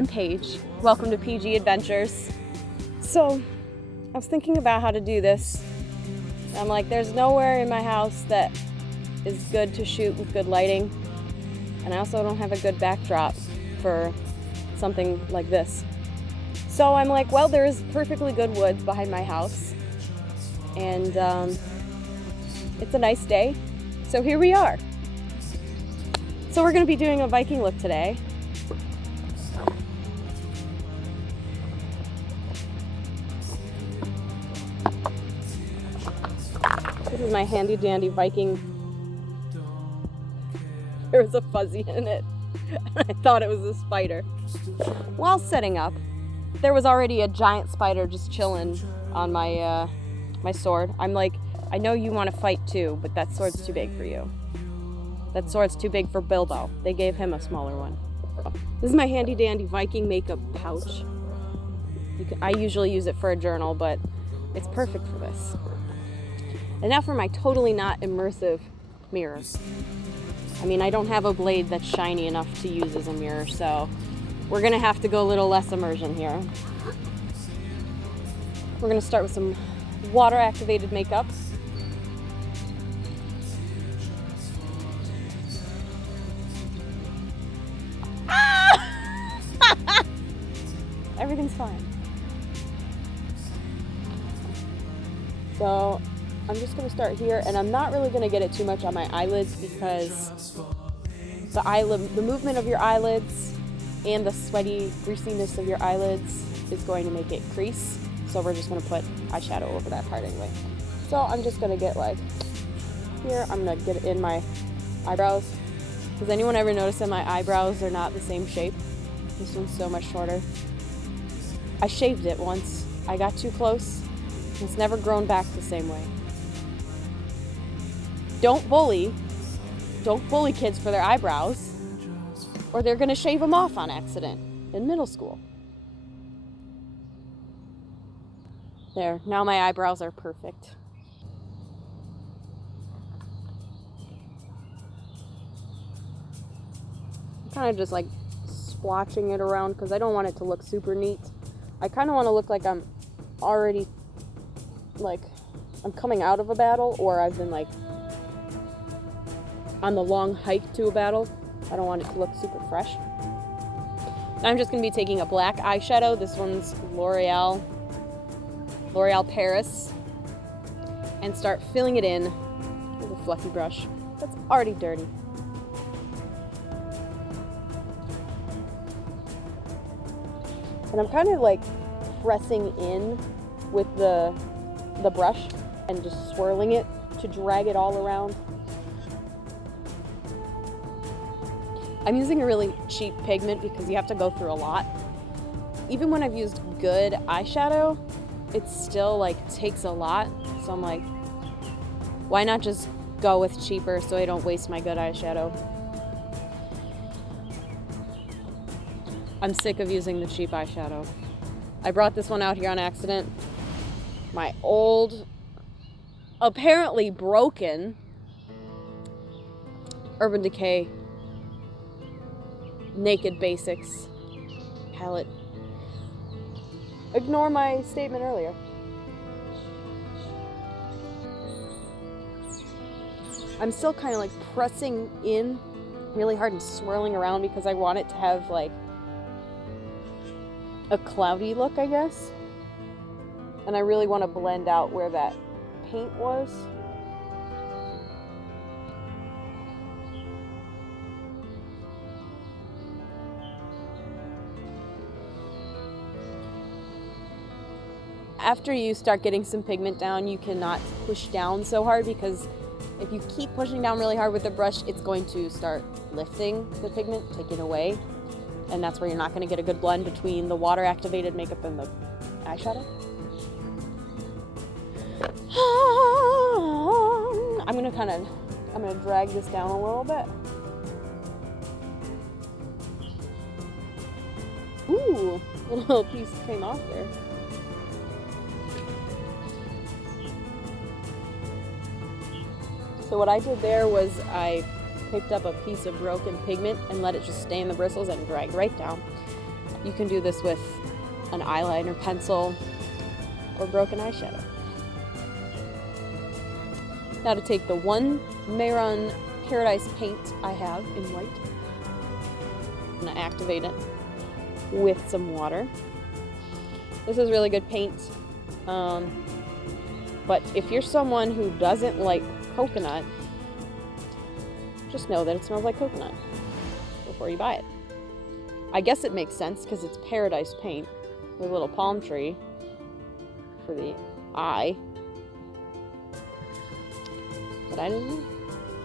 I'm Paige. Welcome to PG Adventures. So, I was thinking about how to do this. I'm like, there's nowhere in my house that is good to shoot with good lighting. And I also don't have a good backdrop for something like this. So I'm like, well, there's perfectly good woods behind my house. And it's a nice day. So here we are. So we're going to be doing a Viking look today. This is my handy dandy Viking. There was a fuzzy in it. I thought it was a spider. While setting up, there was already a giant spider just chilling on my my sword. I'm like, I know you want to fight too, but that sword's too big for you. That sword's too big for Bilbo. They gave him a smaller one. This is my handy dandy Viking makeup pouch. I usually use it for a journal, but it's perfect for this. And now for my totally not immersive mirror. I mean, I don't have a blade that's shiny enough to use as a mirror, so we're gonna have to go a little less immersion here. We're gonna start with some water-activated makeup. Ah! Everything's fine. So I'm just going to start here, and I'm not really going to get it too much on my eyelids because the movement of your eyelids and the sweaty greasiness of your eyelids is going to make it crease. So we're just going to put eyeshadow over that part anyway. So I'm just going to get like here, I'm going to get it in my eyebrows. Does anyone ever notice that my eyebrows are not the same shape? This one's so much shorter. I shaved it once. I got too close. It's never grown back the same way. Don't bully kids for their eyebrows, or they're gonna shave them off on accident in middle school. There, now my eyebrows are perfect. I'm kind of just like swatching it around because I don't want it to look super neat. I kind of want to look like I'm already, like, I'm coming out of a battle, or I've been like on the long hike to a battle. I don't want it to look super fresh. I'm just going to be taking a black eyeshadow. This one's L'Oreal Paris, and start filling it in with a fluffy brush that's already dirty. And I'm kind of like pressing in with the brush and just swirling it to drag it all around. I'm using a really cheap pigment because you have to go through a lot. Even when I've used good eyeshadow, it still like takes a lot. So I'm like, why not just go with cheaper so I don't waste my good eyeshadow? I'm sick of using the cheap eyeshadow. I brought this one out here on accident. My old, apparently broken Urban Decay Naked Basics palette. Ignore my statement earlier. I'm still kind of like pressing in really hard and swirling around because I want it to have like a cloudy look, I guess. And I really want to blend out where that paint was. After you start getting some pigment down, you cannot push down so hard, because if you keep pushing down really hard with the brush, it's going to start lifting the pigment, taking away. And that's where you're not going to get a good blend between the water-activated makeup and the eyeshadow. I'm going to drag this down a little bit. Ooh, a little piece came off there. So what I did there was I picked up a piece of broken pigment and let it just stay in the bristles and drag right down. You can do this with an eyeliner pencil or broken eyeshadow. Now to take the one Mehron Paradise Paint I have in white, I'm going to activate it with some water. This is really good paint, but if you're someone who doesn't like coconut, just know that it smells like coconut before you buy it. I guess it makes sense because it's Paradise Paint with a little palm tree for the eye. But I didn't know.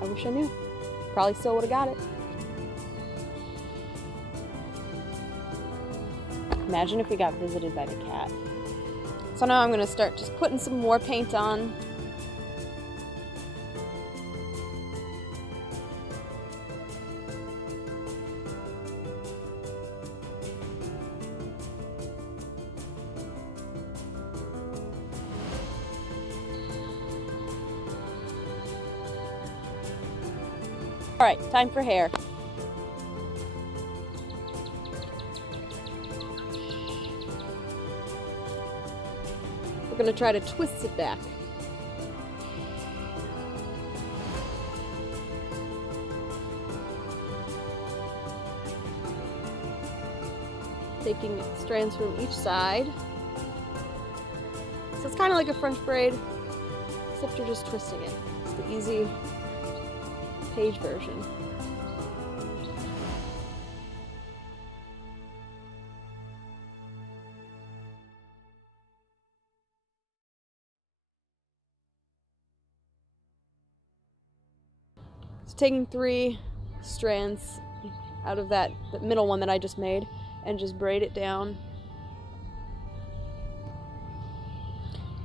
I wish I knew. Probably still would have got it. Imagine if we got visited by the cat. So now I'm going to start just putting some more paint on. Alright, time for hair. We're going to try to twist it back. Taking strands from each side. So it's kind of like a French braid, except you're just twisting it. It's the easy page version. So taking 3 strands out of the middle one that I just made and just braid it down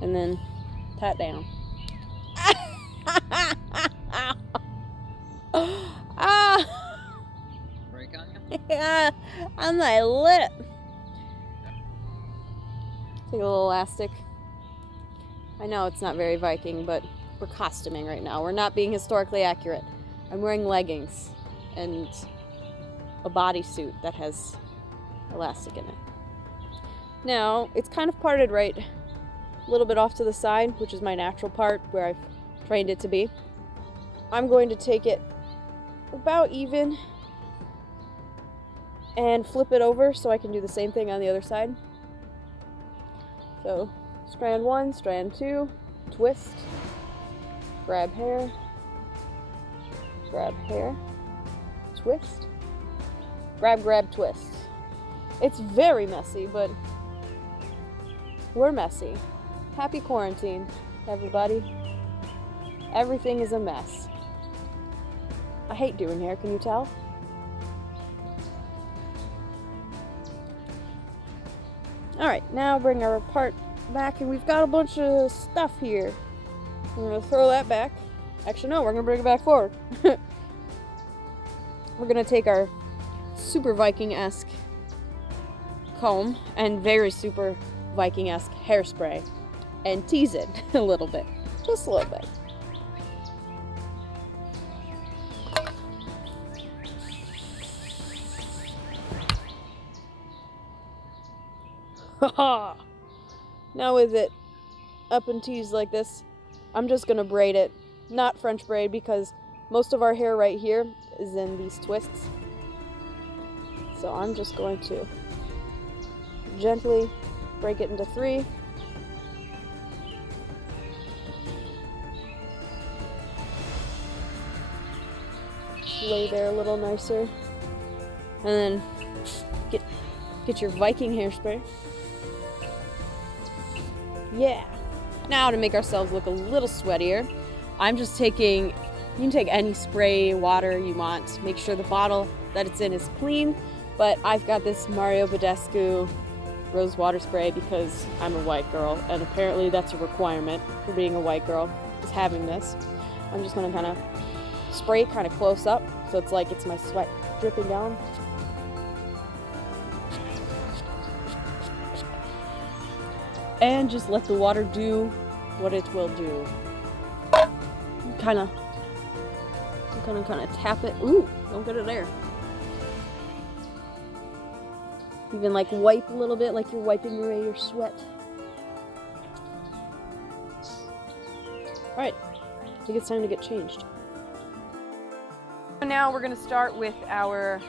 and then tie it down. Break on you? Yeah, on my lip. Take a little elastic. I know it's not very Viking, but we're costuming right now. We're not being historically accurate. I'm wearing leggings and a bodysuit that has elastic in it. Now, it's kind of parted right a little bit off to the side, which is my natural part where I've trained it to be. I'm going to take it about even and flip it over so I can do the same thing on the other side. So, strand 1, strand 2, twist, grab hair, twist, grab, twist. It's very messy, but we're messy. Happy quarantine, everybody. Everything is a mess. I hate doing hair, can you tell? Alright, now bring our part back, and we've got a bunch of stuff here. We're going to throw that back. Actually, no, we're going to bring it back forward. We're going to take our super Viking-esque comb and very super Viking-esque hairspray and tease it a little bit. Just a little bit. Now with it up and teased like this, I'm just gonna braid it. Not French braid, because most of our hair right here is in these twists. So I'm just going to gently break it into 3. Lay there a little nicer. And then get your Viking hairspray. Yeah. Now to make ourselves look a little sweatier, I'm just taking, you can take any spray water you want. Make sure the bottle that it's in is clean, but I've got this Badescu rosewater spray because I'm a white girl, and apparently that's a requirement for being a white girl, is having this. I'm just gonna kind of spray kind of close up, so it's like it's my sweat dripping down. And just let the water do what it will do. Kind of tap it. Ooh, don't get it there. Even like wipe a little bit like you're wiping away your sweat. Alright, I think it's time to get changed. So now we're going to start with our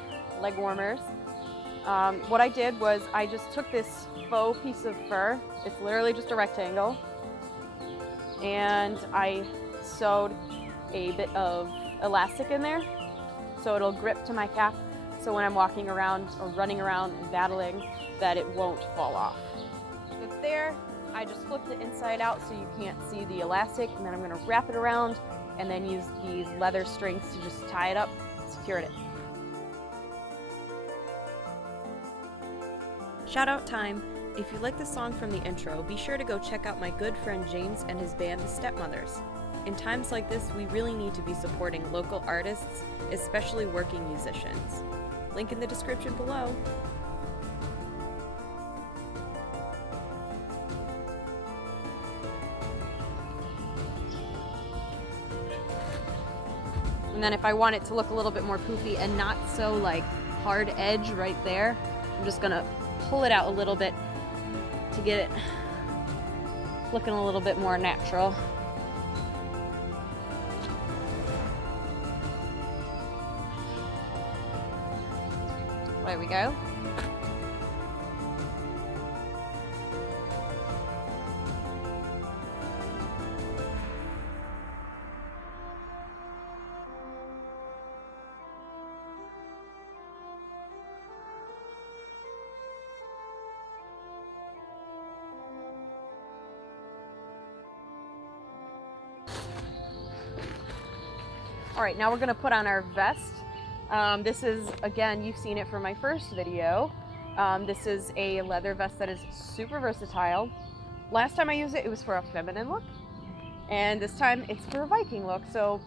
leg warmers. What I did was I just took this faux piece of fur, it's literally just a rectangle, and I sewed a bit of elastic in there so it'll grip to my calf, so when I'm walking around or running around and battling that it won't fall off. So it's there, I just flipped it inside out so you can't see the elastic, and then I'm going to wrap it around and then use these leather strings to just tie it up, secure it. Shout out time! If you like the song from the intro, be sure to go check out my good friend James and his band, the STEPMOTHERS. In times like this, we really need to be supporting local artists, especially working musicians. Link in the description below. And then if I want it to look a little bit more poofy and not so like hard edge right there, I'm just gonna pull it out a little bit to get it looking a little bit more natural. There we go. All right, now we're gonna put on our vest. This is, again, you've seen it from my first video. This is a leather vest that is super versatile. Last time I used it, it was for a feminine look. And this time it's for a Viking look. So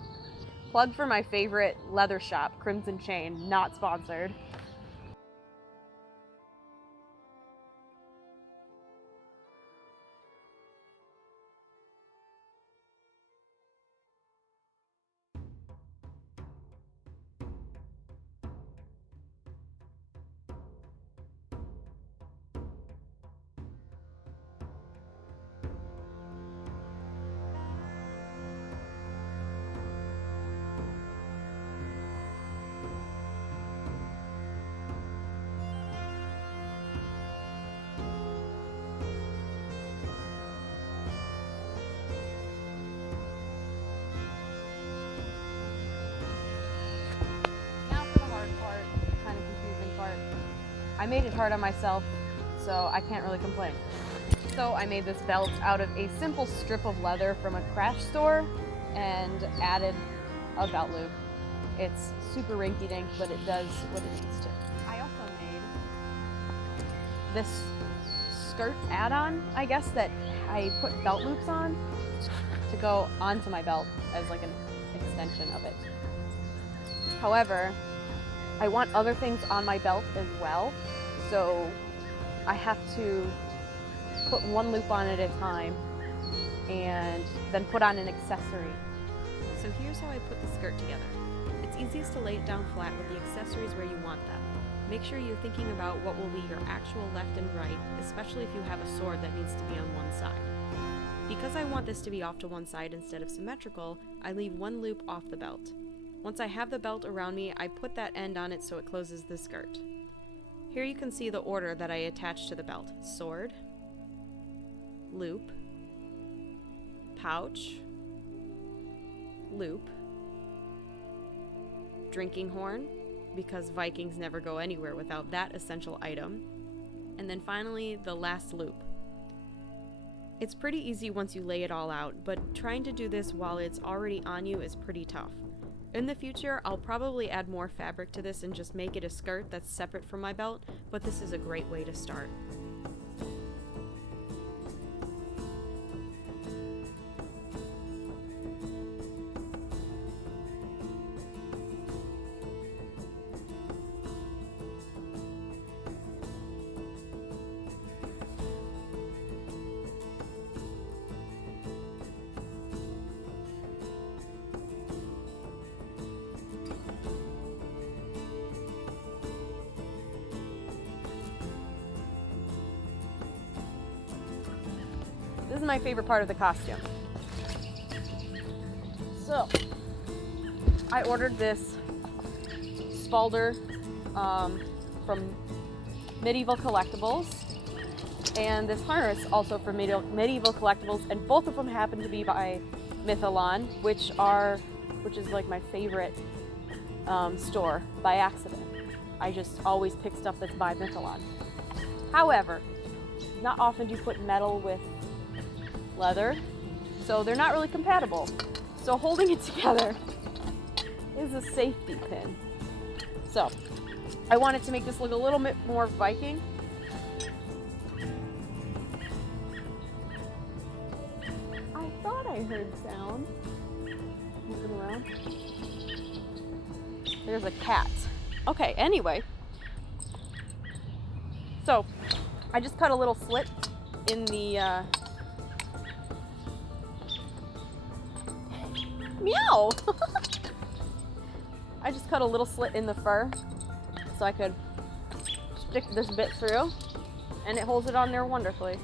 plug for my favorite leather shop, Crimson Chain, not sponsored. I made it hard on myself, so I can't really complain. So I made this belt out of a simple strip of leather from a craft store and added a belt loop. It's super rinky-dink, but it does what it needs to. I also made this skirt add-on, I guess, that I put belt loops on to go onto my belt as like an extension of it. However, I want other things on my belt as well, so I have to put one loop on at a time and then put on an accessory. So here's how I put the skirt together. It's easiest to lay it down flat with the accessories where you want them. Make sure you're thinking about what will be your actual left and right, especially if you have a sword that needs to be on one side. Because I want this to be off to one side instead of symmetrical, I leave one loop off the belt. Once I have the belt around me, I put that end on it so it closes the skirt. Here you can see the order that I attach to the belt. Sword, loop, pouch, loop, drinking horn, because Vikings never go anywhere without that essential item, and then finally the last loop. It's pretty easy once you lay it all out, but trying to do this while it's already on you is pretty tough. In the future, I'll probably add more fabric to this and just make it a skirt that's separate from my belt, but this is a great way to start. This is my favorite part of the costume. So, I ordered this Spalder from Medieval Collectibles, and this harness also from Medieval Collectibles, and both of them happen to be by Mythalon, which is like my favorite store by accident. I just always pick stuff that's by Mythalon. However, not often do you put metal with leather, so they're not really compatible. So holding it together is a safety pin. So I wanted to make this look a little bit more Viking. I thought I heard sound moving around. There's a cat. Okay, anyway. So I just cut a little slit in the meow. I just cut a little slit in the fur so I could stick this bit through, and it holds it on there wonderfully.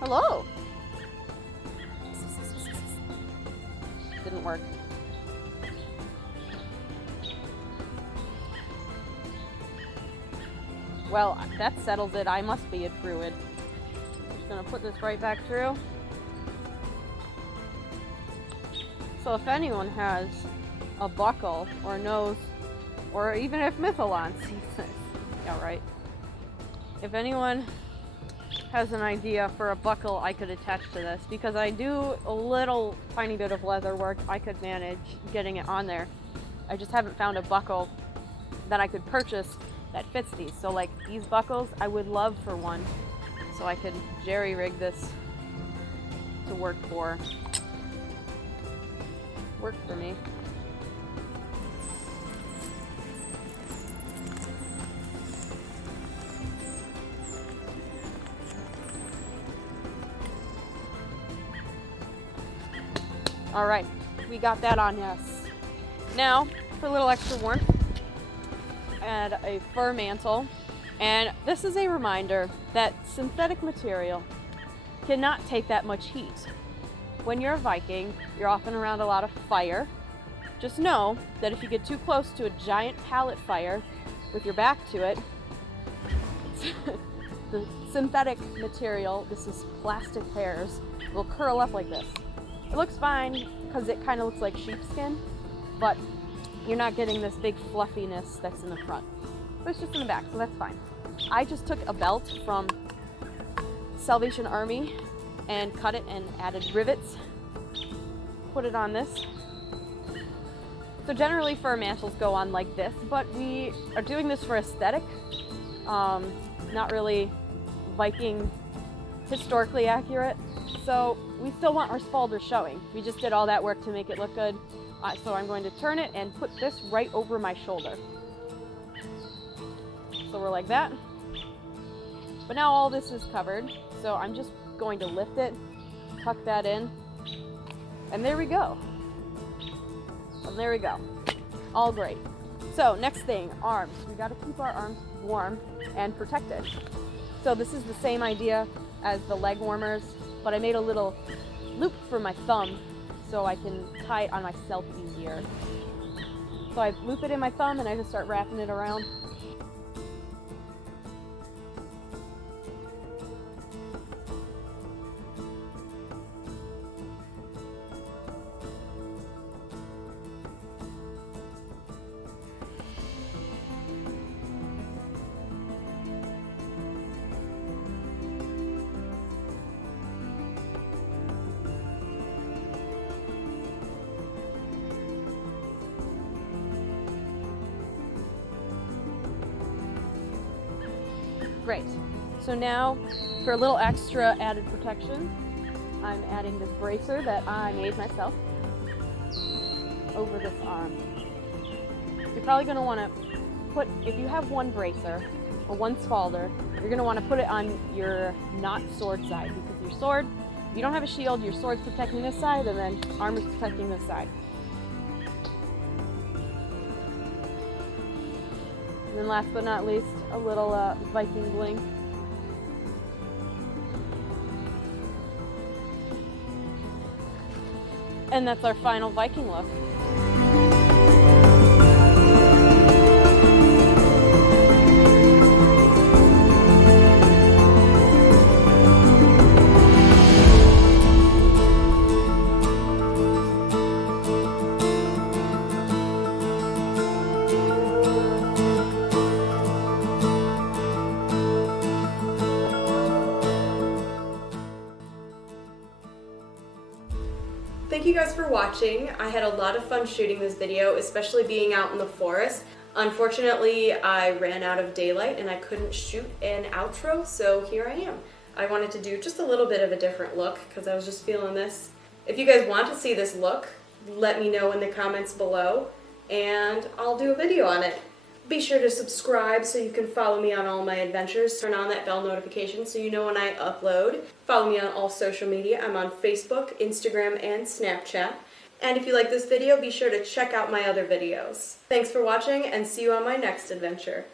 Hello. Didn't work. Well, that settles it. I must be a druid. Just gonna put this right back through. So if anyone has a buckle or knows, or even if Mythalon sees this, yeah, right. If anyone has an idea for a buckle I could attach to this, because I do a little tiny bit of leather work, I could manage getting it on there. I just haven't found a buckle that I could purchase that fits these. So like these buckles, I would love for one, so I could jerry-rig this to work for me. All right, we got that on, yes. Now, for a little extra warmth, add a fur mantle. And this is a reminder that synthetic material cannot take that much heat. When you're a Viking, you're often around a lot of fire. Just know that if you get too close to a giant pallet fire with your back to it, the synthetic material, this is plastic hairs, will curl up like this. It looks fine because it kind of looks like sheepskin, but you're not getting this big fluffiness that's in the front. But it's just in the back, so that's fine. I just took a belt from Salvation Army and cut it and added rivets. Put it on this. So generally fur mantles go on like this, but we are doing this for aesthetic. Not really Viking historically accurate. So we still want our Spalder showing. We just did all that work to make it look good. So I'm going to turn it and put this right over my shoulder. So we're like that. But now all this is covered. So I'm just going to lift it, tuck that in, and there we go. And there we go. All great. So next thing, arms. We got to keep our arms warm and protected. So this is the same idea as the leg warmers, but I made a little loop for my thumb so I can tie it on myself easier. So I loop it in my thumb and I just start wrapping it around. Great. So now, for a little extra added protection, I'm adding this bracer that I made myself over this arm. You're probably going to want to put, if you have one bracer or one Spalder, you're going to want to put it on your not sword side, because your sword, if you don't have a shield, your sword's protecting this side and then armor's protecting this side. And then last but not least, a little Viking bling. And that's our final Viking look. Thank you guys for watching. I had a lot of fun shooting this video, especially being out in the forest. Unfortunately, I ran out of daylight and I couldn't shoot an outro, so here I am. I wanted to do just a little bit of a different look because I was just feeling this. If you guys want to see this look, let me know in the comments below and I'll do a video on it. Be sure to subscribe so you can follow me on all my adventures. Turn on that bell notification so you know when I upload. Follow me on all social media. I'm on Facebook, Instagram, and Snapchat. And if you like this video, be sure to check out my other videos. Thanks for watching and see you on my next adventure.